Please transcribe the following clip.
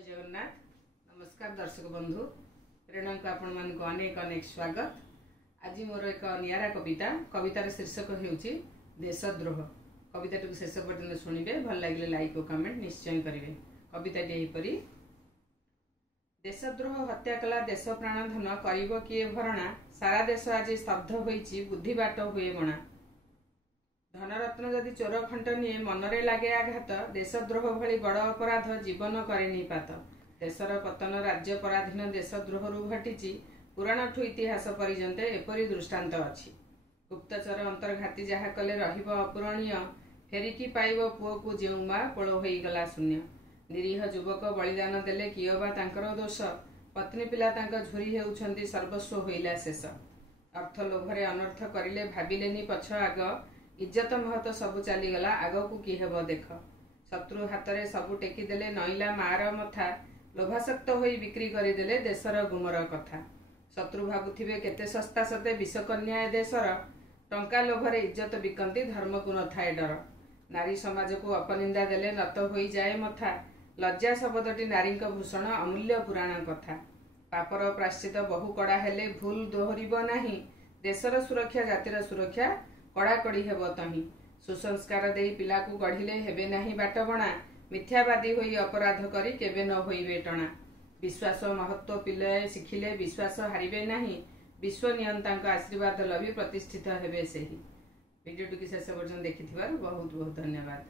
जय जगन्नाथ। नमस्कार दर्शक बंधु, प्रेरणा को आपण मान को अनेक अनेक स्वागत। आज मोर एक नियारा कवितार शीर्षक हेउची देशद्रोह। कविताटी शेष पर्यंत शुणिबे, भल लागिले लाइक और कमेंट निश्चय करिवे। कविताटी एहिपरि। देशद्रोह हत्या कला देश प्राण धन करिब किए भरणा। सारा देश आज स्तब्ध होईची बुद्धि बाट हुए बणा। धनरत्न जदि चोर खंट निये मनरे लागे आघात। देशद्रोह भली बड़ अपराध जीवन करे निपात। देशर पतन राज्य पराधीन देशद्रोहरु घटिची। पुराणठु इतिहास पर्यंत एपरि दृष्टांत अछि। गुप्तचर अंतर्घाती जहा कले रहिब अपूरणीय। फेरिकी पाइब पुओ को जेउ मा कोळ होई गला शून्य। निरीह युवक बलिदान देले कियो बा तांकर दोष। पत्नी पिला तांक झुरी हेउछंती सर्वस्व होइला शेष। अर्थ लोभरे अनर्थ करिले भाबिलेनी पछ आग। इज्जत महत सबु चलीगला आगकू कि हेब देख। शत्रु हातरे सबु टेकी देले नईला मार मथा। लोभासक्त होई बिक्री करिदेले देशर गुमर कथा। शत्रु भाबुथिबे केते सस्ता सते विषकन्या देशर। टंका लोभरे इज्जत बिकंती धर्म को नथाए डर। नारी समाज को अपनिंदा देले नत होई जाए मथा। लज्जा शब्दटी नारीक भूषण अमूल्य पुराण कथा। पापर प्राश्चित बहु कड़ा हेले भूल दोहरिब नाही। देशर सुरक्षा जातिर सुरक्षा कड़ाकड़ी हेब तही। सुसंस्कार देई पिला को गढ़िले हेबे नाही बाटबणा। मिथ्यावादी होई अपराध करी केबे न होइबे टणा। विश्वास महत्व पिलाए शिखिले विश्वास हारिबे नाही। विश्व नियंतांक आशीर्वाद लभी प्रतिष्ठित हेबे सेही। वीडियोटी शेष पर्यंत देखिथिबार बहुत बहुत धन्यवाद।